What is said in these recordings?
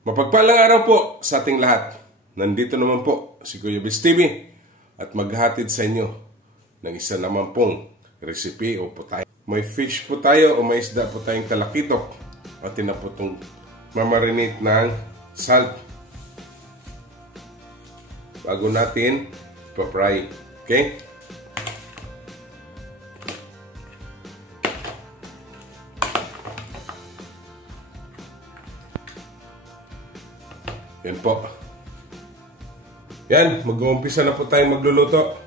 Mapagpalang araw po sa ating lahat. Nandito naman po si Kuya Biz TV at maghatid sa inyo ng isa naman pong recipe o putahe. May fish po tayo o may isda po tayong talakitok at tina po itong mamarinate ng salt bago natin pa-fry. Okay? Yan po. Yan, mag-uumpisa na po tayong magluluto.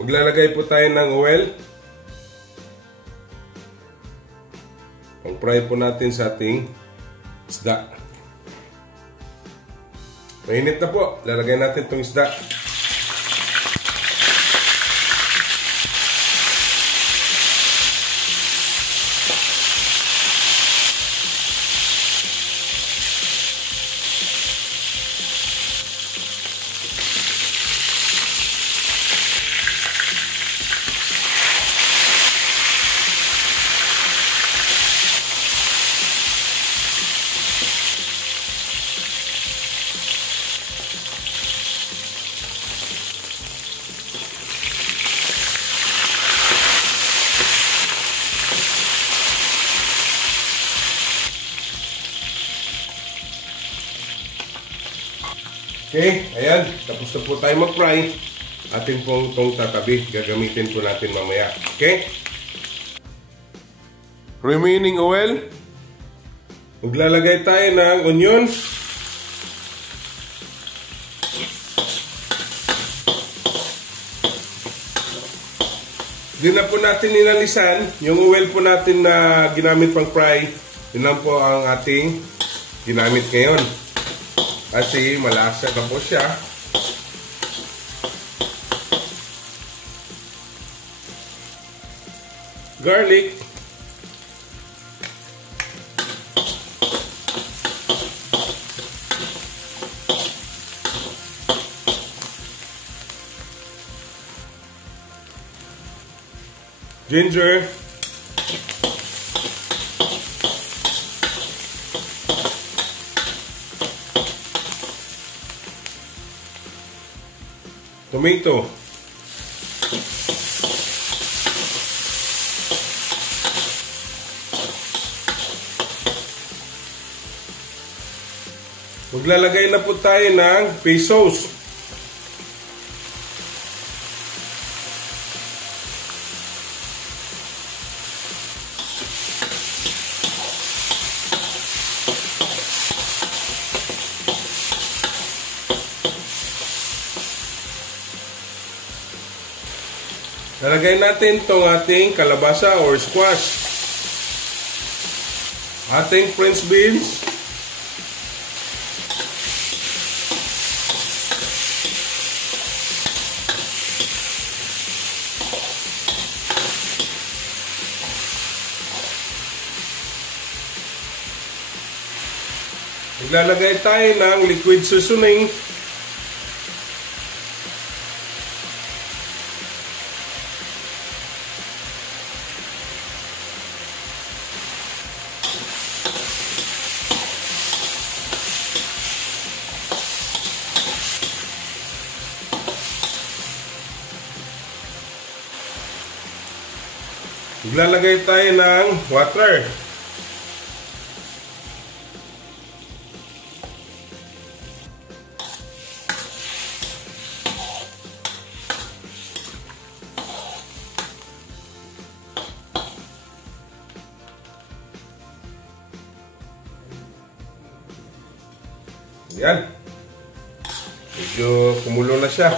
Maglalagay po tayo ng oil. Pang-fry po natin sa ating isda. Mainit na po. Lalagay natin itong isda. Okay, ayan. Tapos na po tayo mag-fry. Atin pong itong tatabi. Gagamitin po natin mamaya. Okay? Remaining oil. Maglalagay tayo ng onion. Hindi na po natin ninalisan. Yung oil po natin na ginamit pang fry, yun lang po ang ating ginamit ngayon. Kasi malasa na po siya. Garlic. Ginger. Tomato. Maglalagay na po tayo ng fish sauce. Lalagay natin itong ating kalabasa or squash. Ating French beans. Maglalagay tayo ng liquid seasoning. Maglalagay tayo ng water. Yan. Medyo kumulo na siya.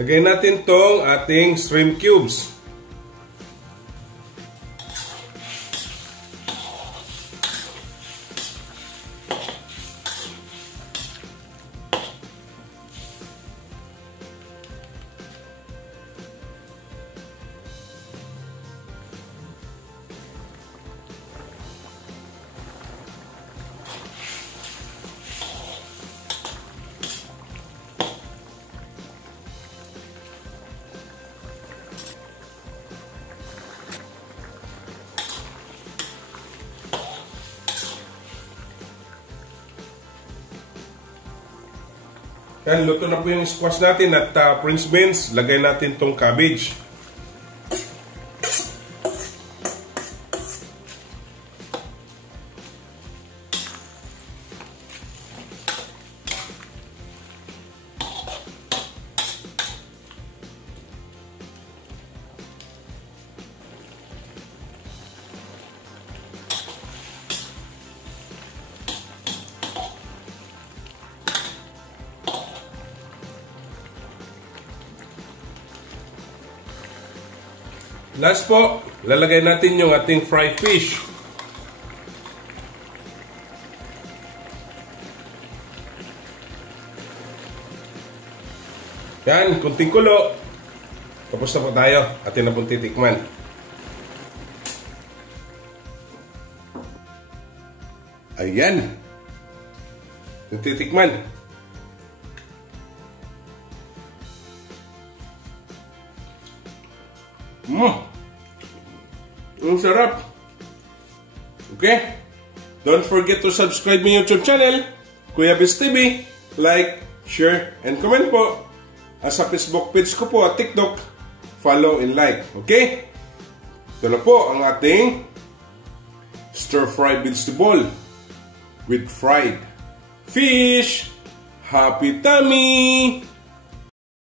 Lagay natin tong ating shrimp cubes. Yan, luto na po yung squash natin at Prince beans. Lagay natin tong cabbage. Last po, lalagay natin yung ating fried fish. Yan, kunting kulo. Tapos na po tayo. Atin na pong titikman. Ayan. Yung titikman. Ang sarap. Okay? Don't forget to subscribe my YouTube channel, Kuya Biz TV. Like, share, and comment po. As sa Facebook page ko po at TikTok, follow and like. Okay? Ito na po ang ating stir-fried vegetable with fried fish. Happy tummy!